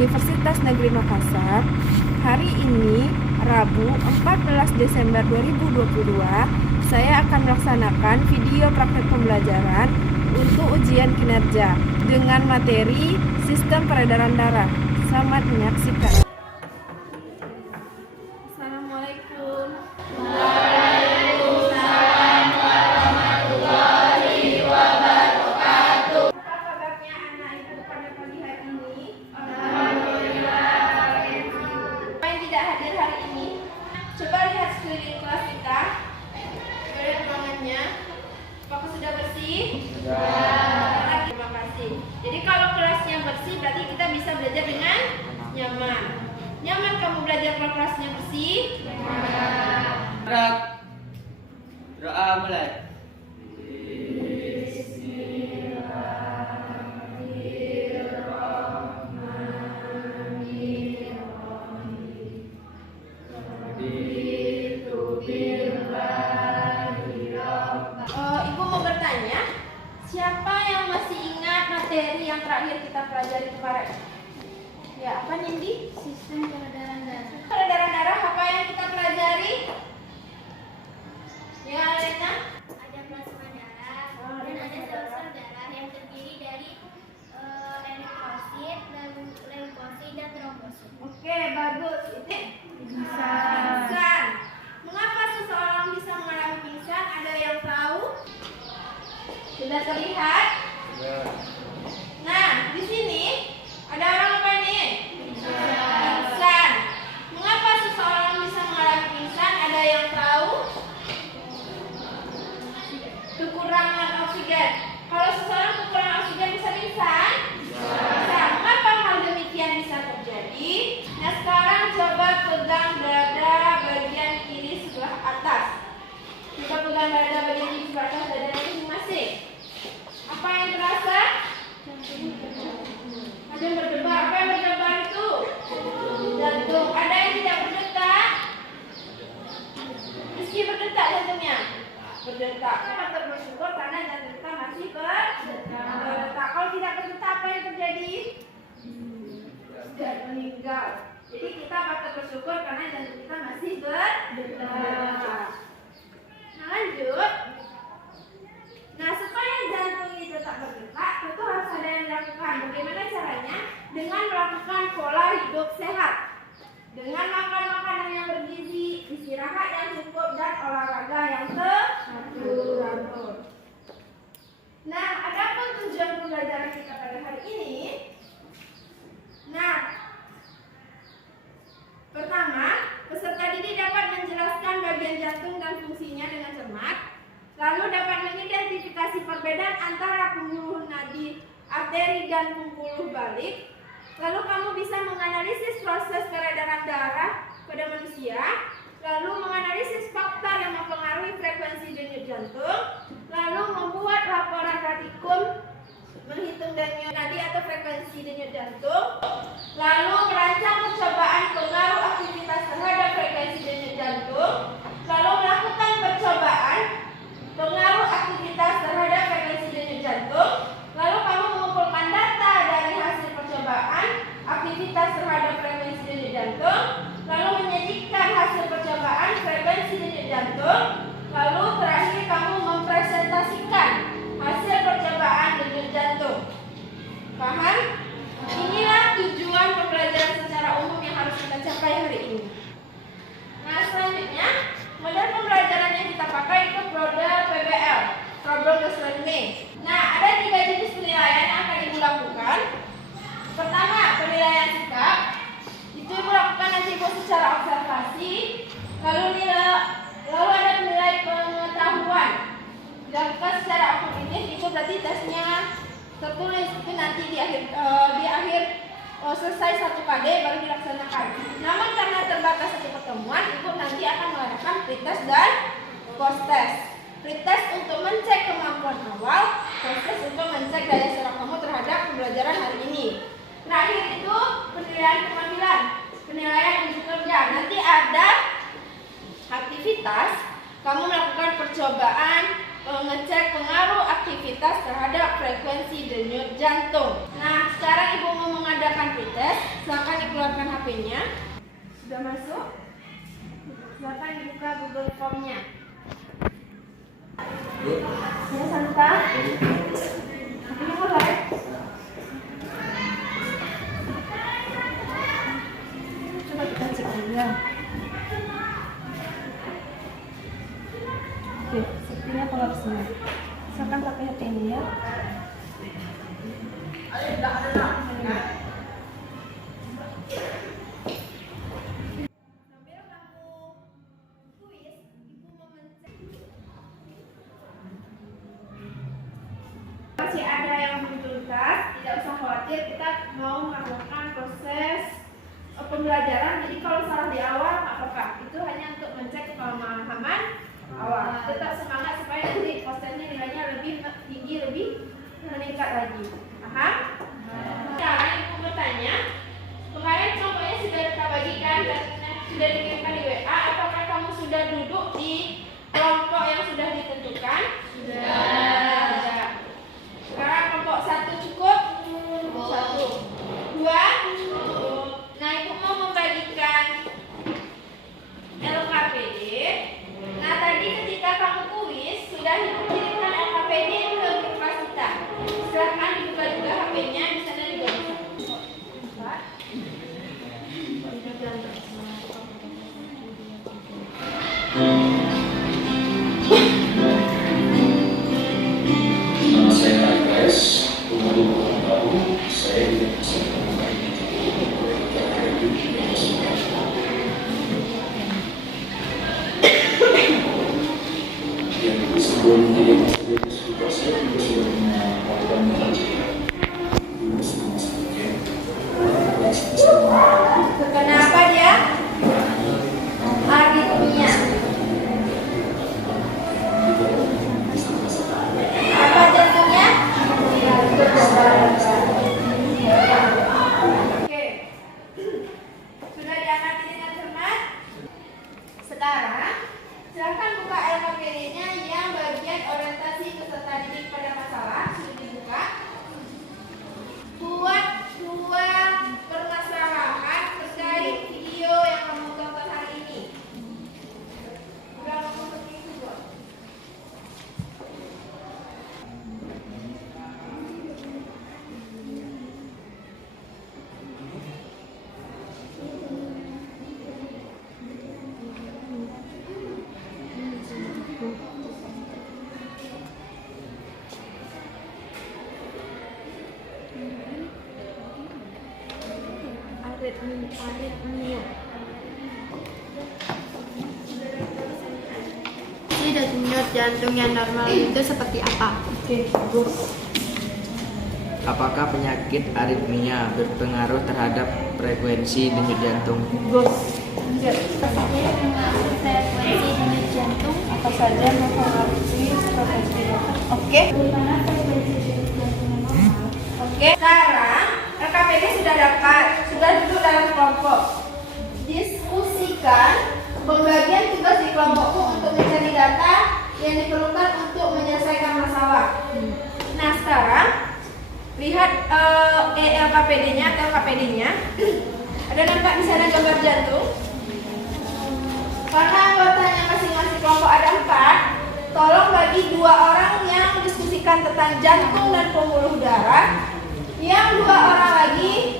Universitas Negeri Makassar. Hari ini, Rabu 14 Desember 2022, saya akan melaksanakan video praktek pembelajaran untuk ujian kinerja dengan materi sistem peredaran darah. Selamat menyaksikan. Assalamualaikum. Waalaikumsalam warahmatullahi wabarakatuh. Apa kabarnya anak ibu pada pagi hari ini? Alhamdulillah. Siapa yang tidak hadir hari ini? Coba lihat sekeliling kelas kita. Lihat ruangannya. Apakah sudah bersih? Sudah. Terima kasih. Jadi kalau kelasnya bersih berarti kita bisa belajar dengan nyaman. Nyaman kamu belajar kalau kelasnya bersih? Gerak. Doa mulai. Ibu mau bertanya, siapa yang masih ingat materi yang terakhir kita pelajari kemarin? Ya, apa Nindi? Sistem peredaran darah. Peredaran darah apa yang kita pelajari? Ya, Alena? Ada plasma darah dan ada sel-sel darah yang terdiri dari eritrosit, leukosit, dan trombosit. Oke, bagus. Itu Bisa. pingsan. Mengapa seseorang bisa mengalami pingsan? Ada yang tahu? Sudah terlihat? Nah, di sini ada orang apa nih? Pingsan. Mengapa seseorang bisa mengalami pingsan? Ada yang tahu? Kekurangan oksigen. Kalau seseorang kekurangan oksigen bisa pingsan? Bisa. Mengapa hal demikian bisa terjadi? Nah, sekarang coba pegang dada bagian kiri sebelah atas. Coba pegang dada bagian kiri sebelah atas dada masing-masing. Apa yang terasa? Ada yang berdebar. Apa yang berdebar itu? Jantung. Ada yang tidak berdetak? Meski berdetak jantungnya? Berdetak. Kita bersyukur karena jantung kita masih berdetak. Kalau tidak berdetak, apa yang terjadi? Sudah meninggal. Jadi kita patut bersyukur karena jantung kita masih berdetak. Nah, lanjut. Nah, supaya jantung ini tetap berdetak, tentu harus ada yang dilakukan. Bagaimana caranya? Dengan melakukan pola hidup sehat. Dengan makan makanan yang bergizi, istirahat yang cukup, dan olahraga yang teratur. Nah, adapun tujuan pembelajaran kita pada hari ini. Nah, pertama, peserta didik dapat menjelaskan bagian jantung dan fungsinya dengan cermat. Lalu dapat mengidentifikasi perbedaan antara pembuluh nadi, arteri, dan pembuluh balik. Lalu kamu bisa menganalisis proses peredaran darah pada manusia. Lalu menganalisis faktor yang mempengaruhi frekuensi denyut jantung. Lalu membuat laporan ratikum menghitung denyut nadi atau frekuensi denyut jantung. Lalu merancang percobaan pengaruh aktivitas terhadap frekuensi denyut jantung. Lalu melakukan percobaan pengaruh aktivitas terhadap frekuensi denyut jantung. Lalu kamu mengumpulkan data dari hasil percobaan aktivitas terhadap frekuensi denyut jantung. Lalu menyajikan hasil percobaan frekuensi denyut jantung. Lalu terakhir kamu mempresentasikan hasil percobaan denyut jantung. Paham? Inilah tujuan pembelajaran secara umum yang harus kita capai hari ini. Nah, selanjutnya model pembelajaran yang kita pakai itu model PBL, Problem Based Learning. Nah, ada 3 jenis penilaian yang akan ibu lakukan. Pertama, penilaian sikap. Itu ibu lakukan nanti ibu secara observasi. Lalu ada penilaian pengetahuan. Dilakukan secara aktivitas, itu berarti tesnya tertulis. Itu nanti di akhir selesai 1 KD baru dilaksanakan. Namun karena terbatas satu pertemuan, ibu nanti akan mengadakan pretest dan post-test. Pretest untuk mencek kemampuan awal, post-test untuk mencek daya serap kamu terhadap pembelajaran hari ini. Terakhir itu penilaian keterampilan, penilaian uji kerja. Nanti ada aktivitas, kamu melakukan percobaan mengecek pengaruh aktivitas terhadap frekuensi denyut jantung. Nah, sekarang Ibu mau mengadakan pretest. Silakan dikeluarkan HP-nya. Sudah masuk? Silakan dibuka Google Form-nya. Ya, santai. HP-nya mulai. Coba kita cek dulu ya. Oke, sepertinya kolap semua. Silakan pakai HP ini ya. Sambil kamu kuis, Ibu memencet. Masih ada yang belum tuntas, tidak usah khawatir. Kita mau melakukan proses pembelajaran. Jadi kalau salah di awal, nggak apa-apa. Itu hanya untuk mencek pemahaman awal. Tetap semangat supaya nanti posternya nilainya lebih tinggi, lebih meningkat lagi. Paham? Sekarang Ibu bertanya, kemarin kelompoknya sudah kita bagikan dan sudah dikirimkan di WA. Apakah kamu sudah duduk di kelompok yang sudah ditentukan? Sudah. Sekarang kelompok 1 cukup? 1. 2? Nah, Ibu mau membagikan LKPD. Nah, tadi ketika kamu kuis, sudah Ibu kirimkan LKPD ke grup kelas kita. Silahkan dibuka juga HP-nya, di sana juga bisa. Nama saya Agnes, umur 20 tahun. Saya tidak bisa menemukan yang sebelum menjadi mahasiswa saya juga sudah melakukan Kenapa dia? Aritmia. Apa jantungnya? Oke. Sudah diamati dengan cermat? Sekarang silakan buka LKPD-nya yang bagian orientasi peserta didik pada masalah. Sudah dibuka. Buat 2 permasalahan terkait video yang kamu tonton hari ini. Udah kamu seperti itu, Bu? Aritmia. Ini denyut jantung yang normal itu seperti apa? Oke, bagus. Apakah penyakit aritmia berpengaruh terhadap frekuensi denyut jantung? Bagus. Frekuensi denyut jantung. Apa saja mempengaruhi frekuensi jantung? Oke. Oke. Sekarang LKPD sudah dapat, sudah duduk dalam kelompok. Diskusikan pembagian tugas di kelompokku untuk mencari data yang diperlukan untuk menyelesaikan masalah. Nah, sekarang lihat LKPD-nya atau KPD-nya. Ada nampak di sana gambar jantung. Karena anggotanya masing-masing kelompok ada 4, tolong bagi 2 orang yang mendiskusikan tentang jantung dan pembuluh darah. Yang 2 orang lagi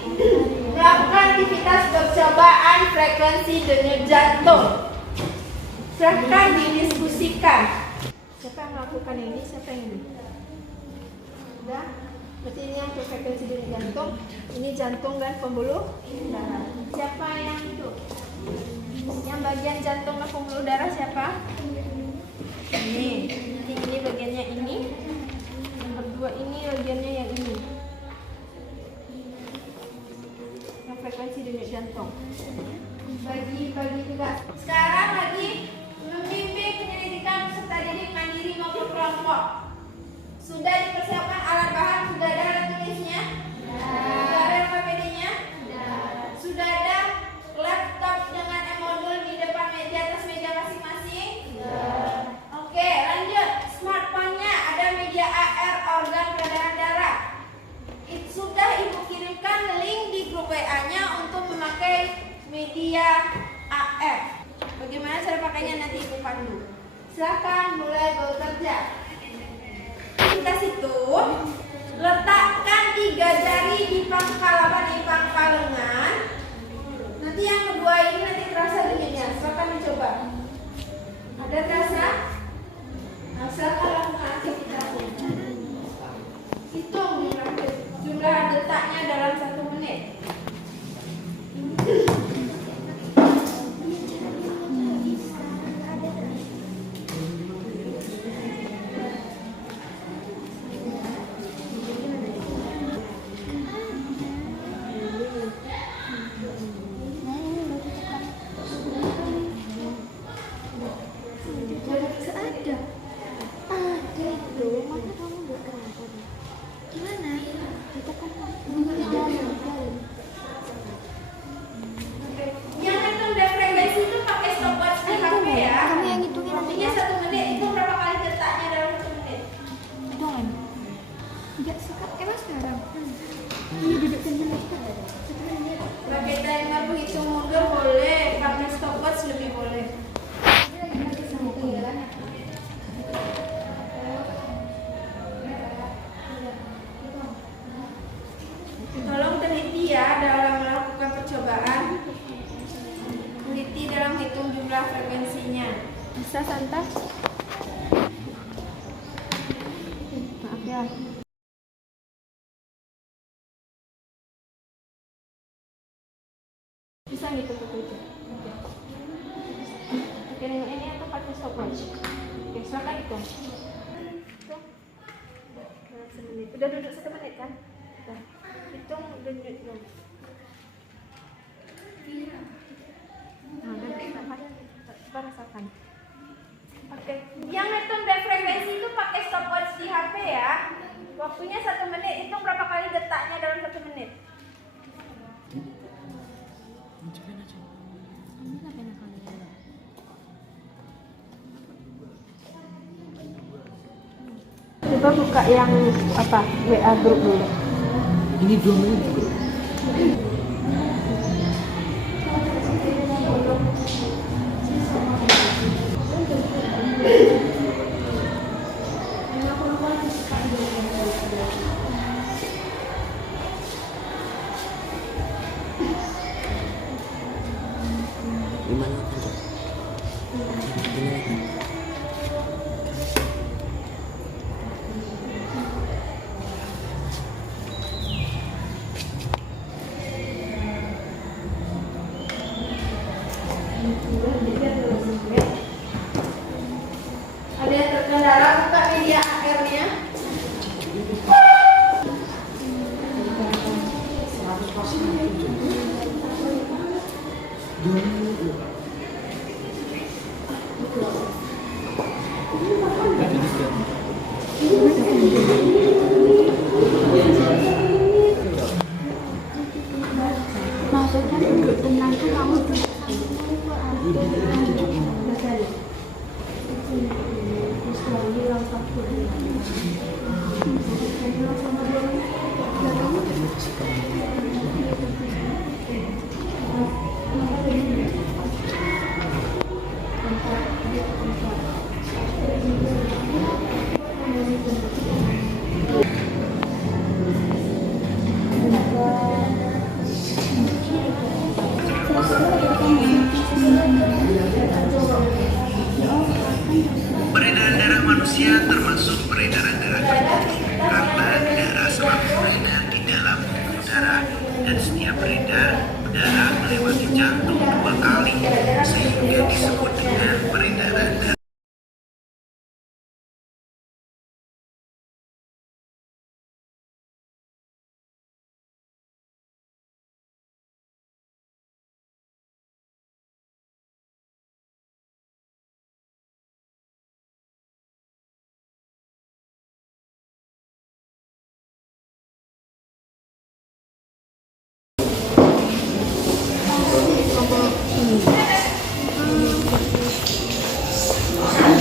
melakukan aktivitas percobaan frekuensi denyut jantung. Silahkan didiskusikan. Siapa yang melakukan ini? Siapa yang ini? Sudah? Berarti ini yang untuk frekuensi denyut jantung. Ini jantung dan pembuluh darah. Siapa yang itu? Yang bagian jantung dan pembuluh darah siapa? Ini. Nanti ini bagiannya ini. Yang berdua ini bagiannya yang ini. Yang frekuensi denyut jantung. Bagi tugas. Sekarang lagi membimbing penyelidikan peserta didik mandiri maupun kelompok. Sudah dipersiapkan alat bahan, sudah ada alat tulisnya? Sudah ada LKPD-nya? Sudah ada laptop dengan modul di depan meja atas meja masing-masing? Oke, lanjut. Smartphone-nya ada media AR organ peredaran darah. Sudah Ibu kirim Silakan mulai bekerja. Aktivitas itu, letakkan 3 jari di pangkal lengan. Nanti yang kedua ini nanti terasa denyutnya. Silakan dicoba. Ada terasa? Nah, silakan lakukan aktivitasnya. Hitung jumlah detaknya dalam 1 menit. Yang hitung frekuensi itu pakai stopwatch di HP ya. Kamu yang hitungin Waktunya 1 menit, itu berapa kali detaknya dalam 1 menit? hitungan. Enggak suka sekarang. Ini duduk sendiri. Pakai timer hitung mundur boleh, pakai stopwatch lebih boleh. Tolong teliti ya dalam melakukan percobaan. Teliti dalam hitung jumlah frekuensinya. Bisa santai. Maaf ya. Bisa gitu tuh. Oke, nengok ini atau pakai stopwatch? Oke, silakan hitung. Hitung. Nah, 1 menit. Udah duduk 1 menit kan? Udah. Hitung denyutnya. Nah, udah coba rasakan. Oke. Yang hitung frekuensi itu pakai stopwatch di HP ya. Waktunya 1 menit. Hitung berapa kali detaknya dalam 1 menit? Coba buka yang apa? WA grup dulu. Ini 2 menit bro. Gimana kan? Ada yang terkendala buka media AR-nya. Maksudnya duduk tenang tuh kamu duduk. Peredaran darah manusia termasuk peredaran darah tubuh karena darah selalu beredar di dalam pembuluh darah dan setiap beredar darah melewati jantung 2 kali sehingga disebut dengan peredaran darah.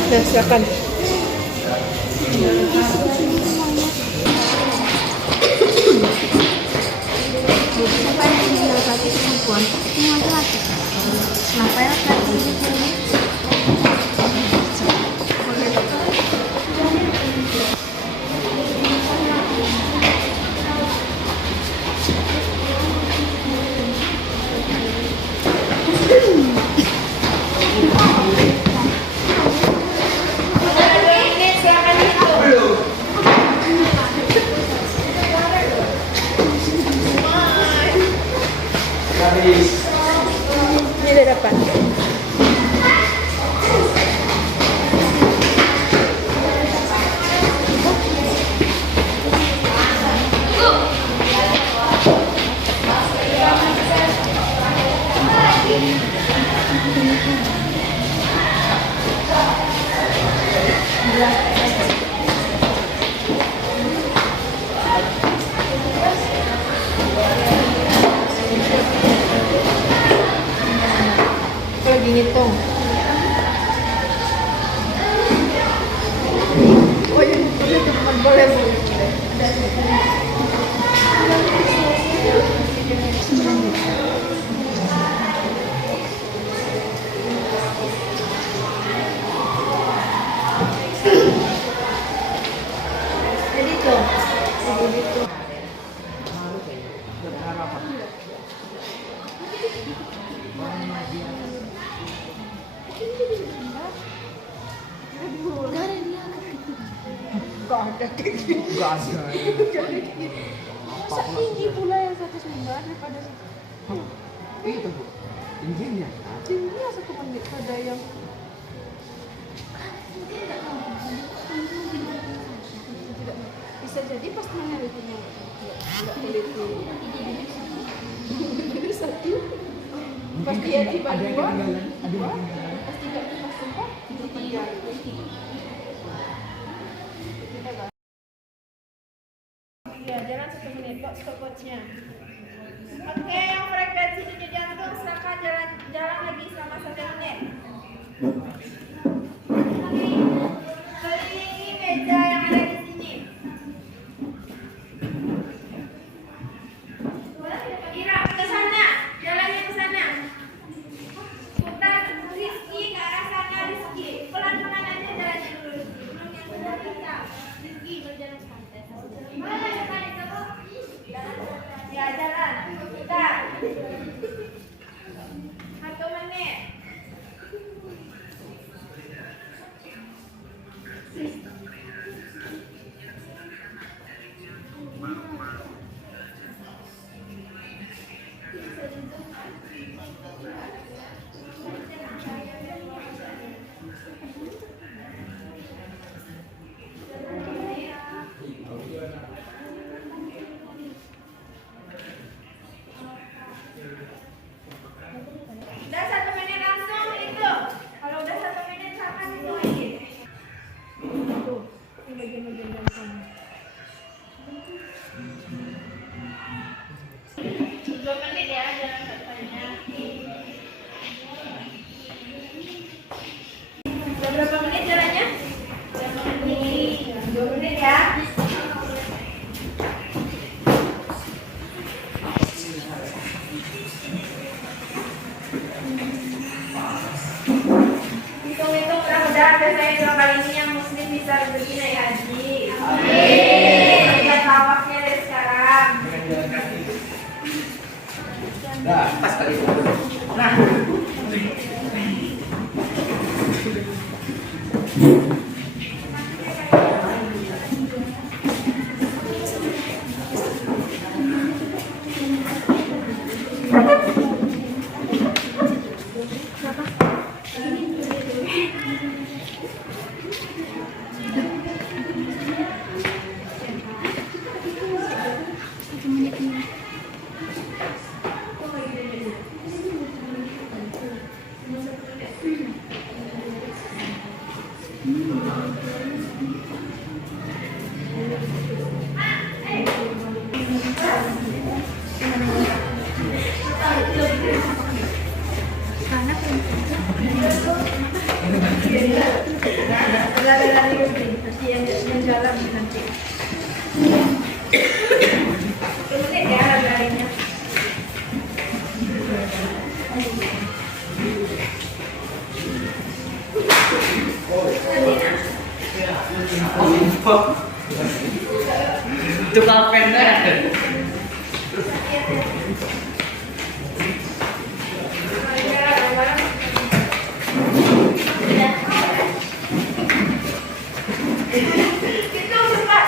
Nah, silakan. Perempuan, ini laki-laki. Kenapa ya laki-laki? Kalau gini tuh. Oh iya, boleh. Jadi tuh, begitu. Gak ada kayak gitu. Gak ada. Masa tinggi pula yang 1 daripada Itu Bu. Tingginya. tinggi ya 1 menit ada yang bisa jadi pas menelitinya nggak teliti satu pas dia tiba dua pas tiga pas 4 itu 3 ya jalan 1 menit kok stopwatchnya. Oke, yang frekuensi denyut jantung silakan jalan lagi selama 1 menit. Kelilingi meja yang ada di sini. Ira ke sana, jalannya ke sana. Putar Rizky ke arah sana, Rizky. Pelan-pelan aja jalannya dulu. Belum yang benar kita. Rizky berjalan santai. Mana depan itu? Ya jalan. Putar. 1 menit. Udah 1 menit langsung itu. Kalau udah 1 menit silakan itu lagi. Tuh, ini bagian-bagian jantung. 2 menit ya jalan katanya. Udah berapa menit jalannya? 2 menit ya. Hitung-hitung mudah-mudahan biasanya 2 kali ini yang muslim bisa rezeki naik haji. Amin. Lihat tawafnya dari sekarang. Nah, pas kali itu. Nah. Yang jalan nanti. 1 menit ya larinya. Itu kalpender. Hitung cepat.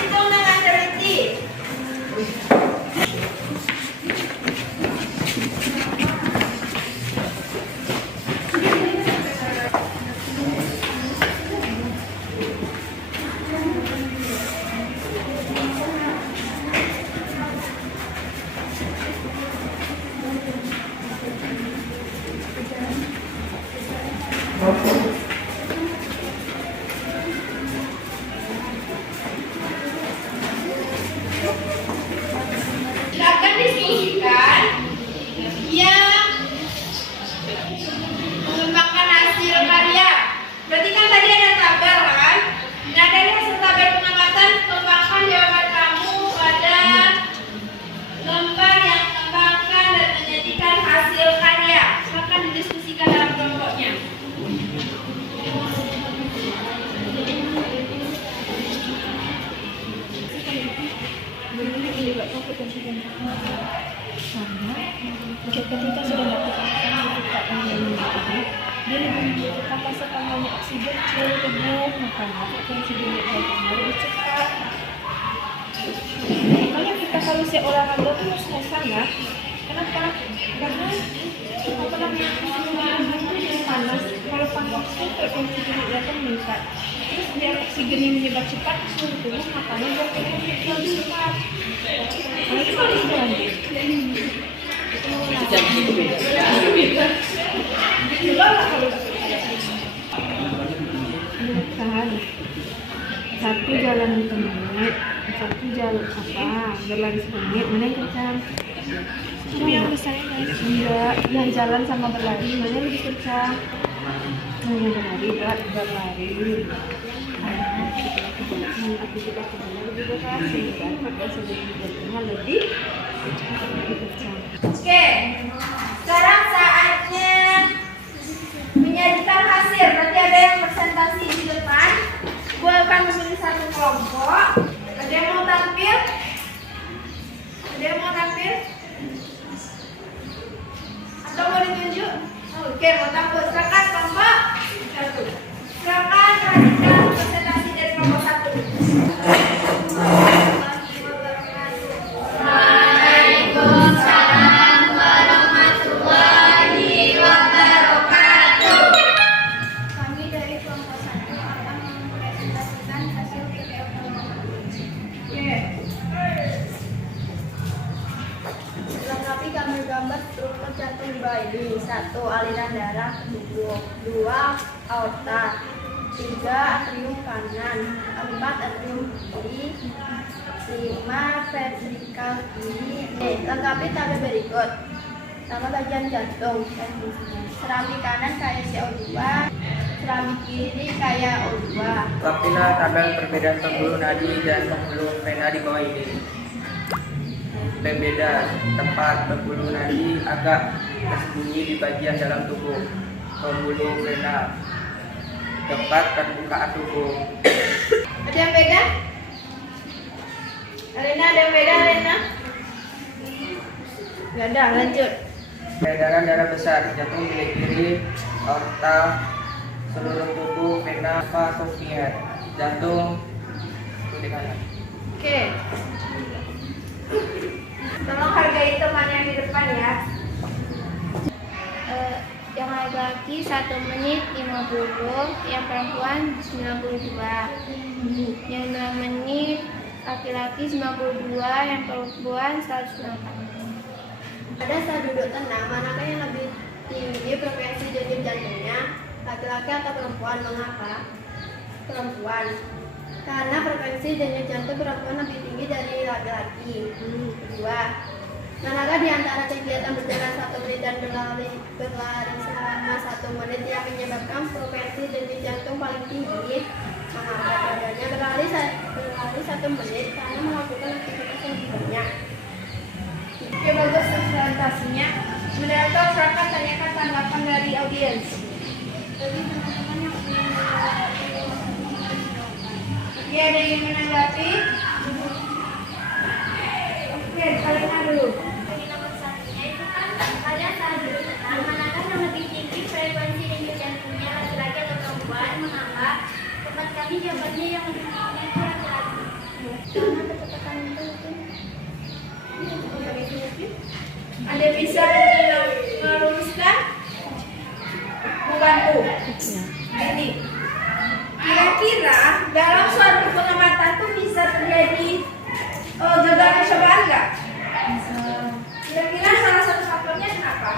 Hitung dengan teliti. oksigen ke seluruh tubuh, makanya frekuensi denyut jantungnya lebih cepat. Makanya kita kalau siap olahraga tuh harus sehat ya. Kenapa? Karena apa namanya panas. Kalau panas itu frekuensi denyut jantung meningkat. Terus biar oksigen yang menyebar cepat ke seluruh tubuh, makanya jantungnya lebih cepat. Nah itu paling ideal. Satu jalan 5 menit, satu jalan berlari 10 menit, mana yang kencang? Yang besar enggak, yang jalan sama berlari mana yang lebih kencang? Yang berlari karena aktivitas tubuhnya lebih berat sehingga frekuensi denyut jantungnya lebih kencang. Oke, sekarang saatnya menyajikan hasil. Berarti ada yang presentasi di depan. Gue akan memilih satu kelompok. Ada yang mau tampil? Atau mau ditunjuk? Oke, mau tampil. Silakan kelompok 1. Silakan perhatikan presentasi dari kelompok 1. Kami dari kelompok 1 akan mempresentasikan hasil TPO kelompok 1. Lengkapi gambar struktur jantung bayi. 1. Aliran darah ke tubuh. 2. Aorta. 3. Atrium kanan. 4. Atrium kiri. 5. Ventrikel kiri. Lengkapi tabel berikut. Nama bagian jantung dan fungsinya. Serambi kanan kayak CO2, serambi kiri kayak O2. Lengkapilah tabel perbedaan pembuluh nadi dan pembuluh vena di bawah ini. Pembeda tempat pembuluh nadi agak tersembunyi di bagian dalam tubuh. Pembuluh vena dekat permukaan tubuh. Ada yang beda? Alena, ada yang beda, Alena? Gak ada, lanjut. Peredaran darah besar, jantung bilik kiri, aorta, seluruh tubuh, vena, vasovier, jantung, bilik kanan. Oke. Tolong hargai teman yang di depan ya. Yang laki-laki 1 menit 50, yang perempuan 92. Yang 2 menit laki-laki 92, yang perempuan 108. Pada saat duduk tenang, manakah yang lebih tinggi frekuensi denyut jantungnya? Laki-laki atau perempuan? Mengapa? Perempuan. Karena frekuensi denyut jantung perempuan lebih tinggi dari laki-laki. Kedua, manakah di antara kegiatan berjalan 1 menit dan berlari selama 1 menit yang menyebabkan frekuensi denyut jantung paling tinggi? Mengapa? Jawabannya berlari 1 menit karena melakukan aktivitas yang lebih banyak. Oke, bagus presentasinya. Moderator, silakan tanyakan tanggapan dari audiens. Bagi teman-teman yang ingin Oke, ada yang ingin menanggapi? Oke, kalian dulu. bagi nomor 1-nya itu kan pada saat duduk tenang, manakah yang lebih tinggi frekuensi denyut jantungnya, laki-laki atau perempuan? Mengapa? Tepat kami jawabannya yang lebih tinggi itu laki-laki. Karena kecepatan itu Ada bisa meluruskan? Membantu. Ini. Kira-kira dalam suatu pengamatan tuh bisa terjadi cobaan nggak? Kira-kira salah satu faktornya kenapa?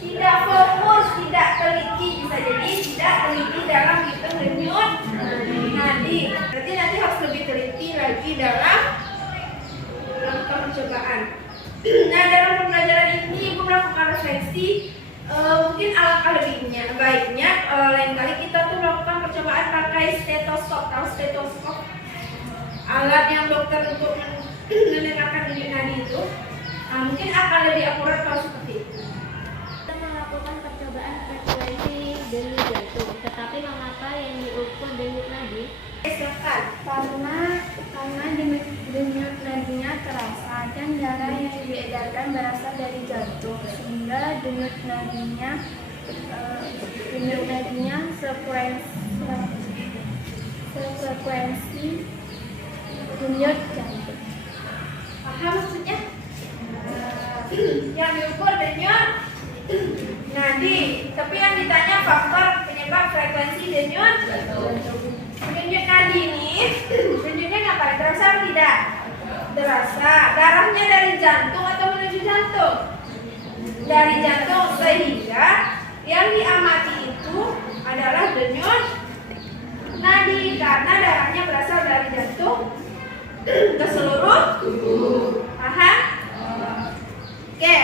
Tidak fokus, tidak teliti, bisa jadi tidak teliti dalam hitung denyut nadi. Berarti nanti harus lebih teliti lagi dalam melakukan percobaan. Nah, dalam pembelajaran ini ibu melakukan refleksi. Mungkin alangkah lebihnya, baiknya lain kali kita tuh melakukan percobaan pakai stetoskop. Tahu stetoskop? Alat yang dokter untuk mendengarkan denyut nadi itu. Nah, mungkin akan lebih akurat kalau seperti itu. kita melakukan percobaan frekuensi denyut jantung, tetapi mengapa yang diukur denyut nadi? Silakan. Karena denyut nadinya terasa dan darah yang diedarkan berasal dari jantung, sehingga denyut nadinya denyut nadinya sefrekuensi denyut jantung. Paham maksudnya? Yang diukur denyut nadi, tapi yang ditanya faktor penyebab frekuensi denyut nadi ini, denyutnya ngapain? Terasa atau tidak? Terasa. Darahnya dari jantung atau menuju jantung? Dari jantung, sehingga yang diamati itu adalah denyut nadi karena darahnya berasal dari jantung ke seluruh tubuh. Paham? Oke,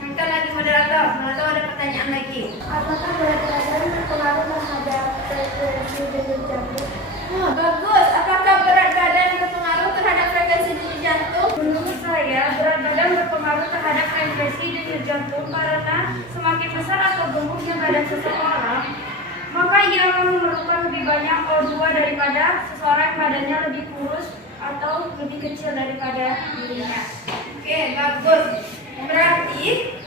angkat lagi moderator. Moderator ada pertanyaan lagi. Apakah berat badan berpengaruh terhadap frekuensi denyut jantung? Oh, bagus. Apakah berat badan berpengaruh terhadap frekuensi denyut jantung? Menurut saya, berat badan berpengaruh terhadap frekuensi denyut jantung karena semakin besar atau gemuknya badan seseorang, maka ia memerlukan lebih banyak O2 daripada seseorang yang badannya lebih kurus atau lebih kecil daripada dirinya. Oke, bagus. Berarti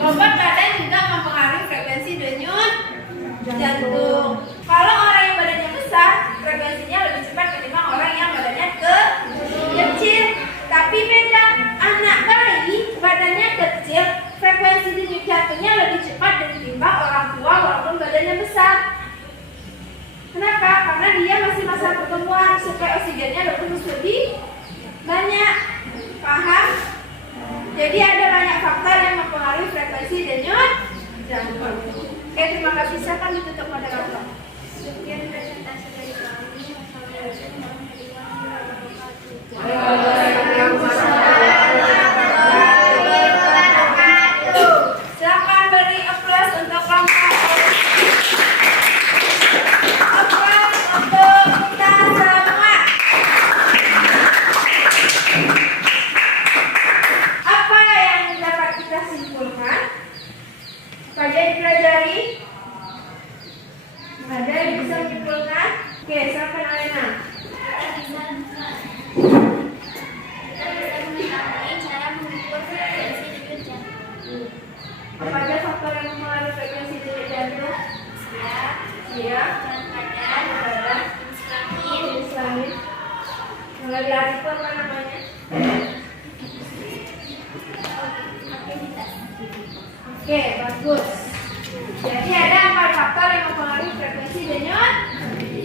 bobot badan juga mempengaruhi frekuensi denyut jantung. Kalau orang yang badannya besar, frekuensinya lebih cepat ketimbang orang yang badannya kecil. Tapi beda, anak bayi badannya kecil, frekuensi denyut jantungnya lebih cepat ketimbang orang tua walaupun badannya besar. Kenapa? Karena dia masih masa pertumbuhan, supaya oksigennya lebih banyak. Paham? Jadi ada banyak faktor yang mempengaruhi frekuensi denyut jantung. Oke, terima kasih. Silakan ditutup moderator. Sekian presentasi dari kami. Wassalamualaikum warahmatullahi wabarakatuh. Silakan beri aplaus untuk kelompok. Aplaus untuk kita semua. Apa yang dapat kita simpulkan? Apa aja yang dipelajari? Ada yang bisa menyimpulkan? Oke, silakan Alena. Apa aja faktor yang mempengaruhi frekuensi denyut jantung? Usia, berat badan, jenis kelamin. Mulai lari itu apa namanya? Oke, bagus. Jadi ada 4 faktor yang mempengaruhi frekuensi denyut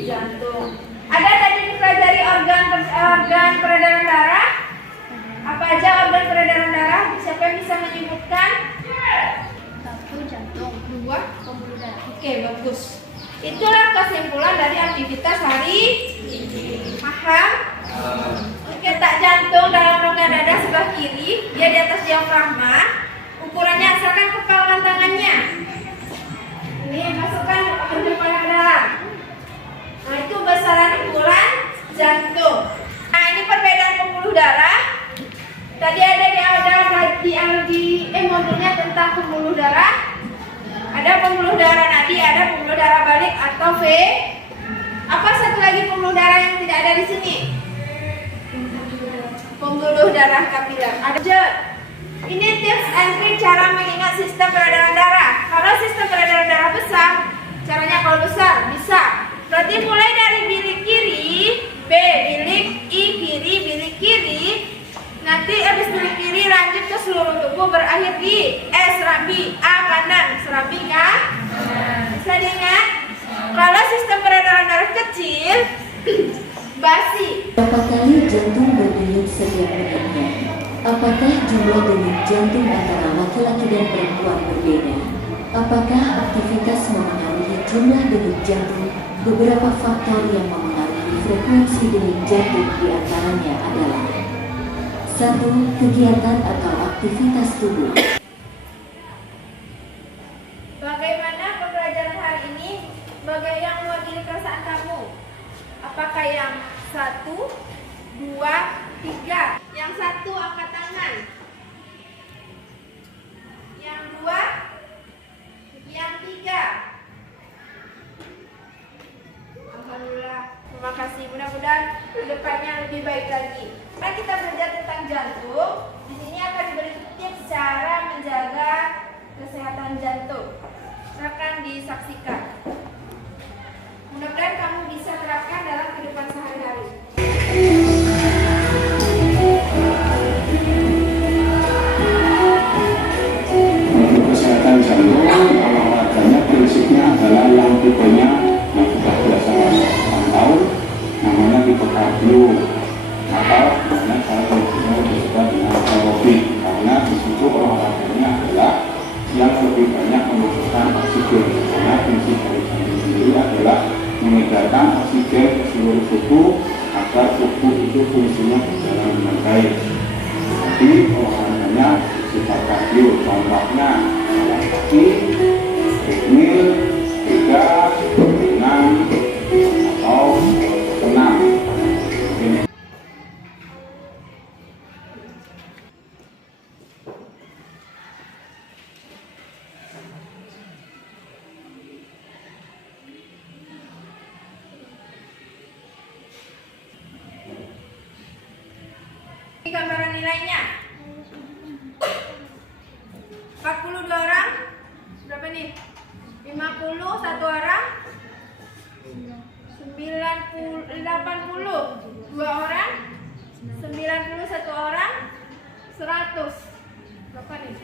jantung. Ada tadi dipelajari organ peredaran darah. Apa aja organ peredaran darah? Siapa yang bisa menyebutkan? 1. Jantung. 2. Pembuluh darah. Oke, bagus. Itulah kesimpulan dari aktivitas hari ini. Paham? Oke, tak jantung dalam rongga dada sebelah kiri, dia di atas diafragma. Ukurannya asalkan kepalkan tangannya. Ini masukkan jempol ke dalam. Nah, itu besaran ukuran jantung. Nah, ini perbedaan pembuluh darah. Tadi ada di modulnya tentang pembuluh darah. Ada pembuluh darah nadi, ada pembuluh darah balik atau V. Apa satu lagi pembuluh darah yang tidak ada di sini? Pembuluh darah kapiler. Ada. Ini tips and trick cara mengingat sistem peredaran darah. Kalau sistem peredaran darah besar, caranya kalau besar bisa. Berarti mulai dari bilik kiri, B bilik, I kiri, bilik kiri. Nanti habis bilik kiri lanjut ke seluruh tubuh berakhir di serambi A kanan, serambi kan? Bisa diingat? Kalau sistem peredaran darah kecil, basi. Berapa kali jantung berdenyut setiap menitnya? Apakah jumlah denyut jantung antara laki-laki dan perempuan berbeda? Apakah aktivitas memengaruhi jumlah denyut jantung? Beberapa faktor yang memengaruhi frekuensi denyut jantung diantaranya adalah 1. Kegiatan atau aktivitas tubuh. Bagaimana pembelajaran hari ini? Bagaimana yang mewakili perasaan kamu? Apakah yang 1, 2, 3? Yang 1 angkat tangan. Yang 2, yang 3. Alhamdulillah. Terima kasih. Mudah-mudahan kedepannya lebih baik lagi. Karena kita belajar tentang jantung, di sini akan diberi tips cara menjaga kesehatan jantung. disaksikan. Mudah-mudahan kamu bisa terapkan dalam kehidupan sehari-hari. Untuk kesehatan jantung, olahraganya prinsipnya adalah yang tipenya yang sudah berdasarkan 8 tahun, namanya tipe kardio atau namanya kalau disebut dengan aerobik, karena di situ olahraganya adalah yang lebih banyak membutuhkan oksigen. Karena prinsip dari jantung sendiri adalah mengedarkan oksigen ke seluruh tubuh agar tubuh itu fungsinya berjalan dengan baik. Jadi olahraganya sifat kardio, contohnya jalan kaki, treadmill, sepeda, berenang, atau senam. Ini gambaran nilainya. 42 orang. Berapa nih? 50 satu orang. 80 dua orang. 90 satu orang. 100. Berapa nih?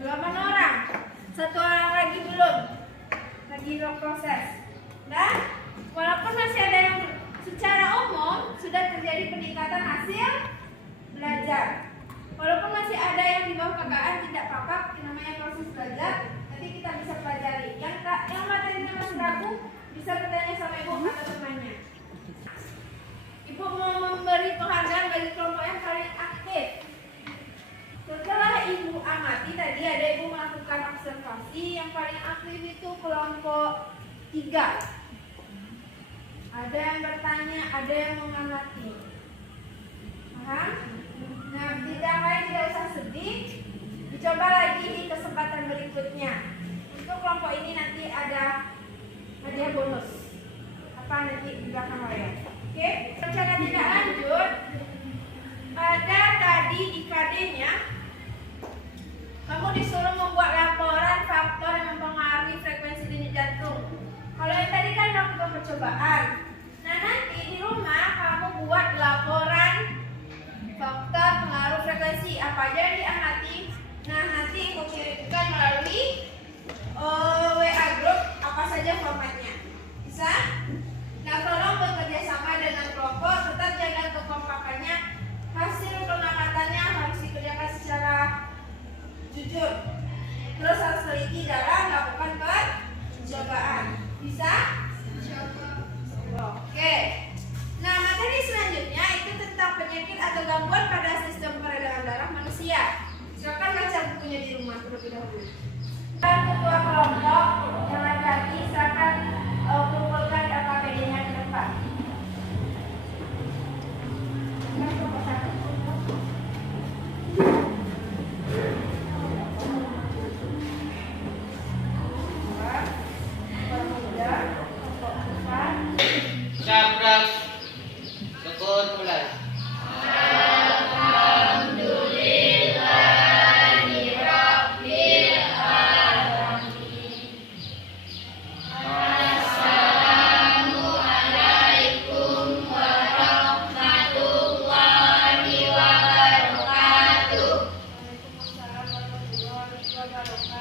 8 orang. Satu orang lagi belum. Lagi dalam proses. Dan walaupun masih ada yang secara umum sudah terjadi peningkatan hasil belajar. Walaupun masih ada yang di bawah KKN tidak apa-apa, namanya proses belajar. Nanti kita bisa pelajari. Yang materinya masih ragu bisa bertanya sama ibu atau temannya. Ibu mau memberi penghargaan bagi kelompok yang paling aktif. Setelah ibu amati tadi ada ibu melakukan observasi, yang paling aktif itu kelompok 3. Ada yang bertanya, ada yang mengamati. Paham? Nah, tidak lain tidak usah sedih. Dicoba lagi di kesempatan berikutnya. Untuk kelompok ini nanti ada hadiah bonus. Apa nanti di belakang layar. Oke? Rencana tidak lanjut. Ada tadi di KD-nya. Kamu disuruh membuat laporan faktor yang mempengaruhi frekuensi denyut jantung. Kalau yang tadi kan melakukan percobaan. Nah, nanti di rumah kamu buat laporan faktor pengaruh frekuensi apa aja yang diamati. Nah, nanti aku kirimkan melalui WA group apa saja formatnya. Bisa? Nah, tolong bekerja sama dengan kelompok, tetap jaga kekompakannya. Hasil pengamatannya harus dikerjakan secara jujur. Terus harus teliti dalam melakukan percobaan. Bisa? Oke. Nah, materi selanjutnya itu tentang penyakit atau gangguan pada sistem peredaran darah manusia. Silakan baca bukunya di rumah terlebih dahulu. Dan ketua kelompok yang laki-laki silakan kumpulkan KKPD-nya ke depan. Sabrak syukur mulai. Waalaikumsalam warahmatullahi wabarakatuh.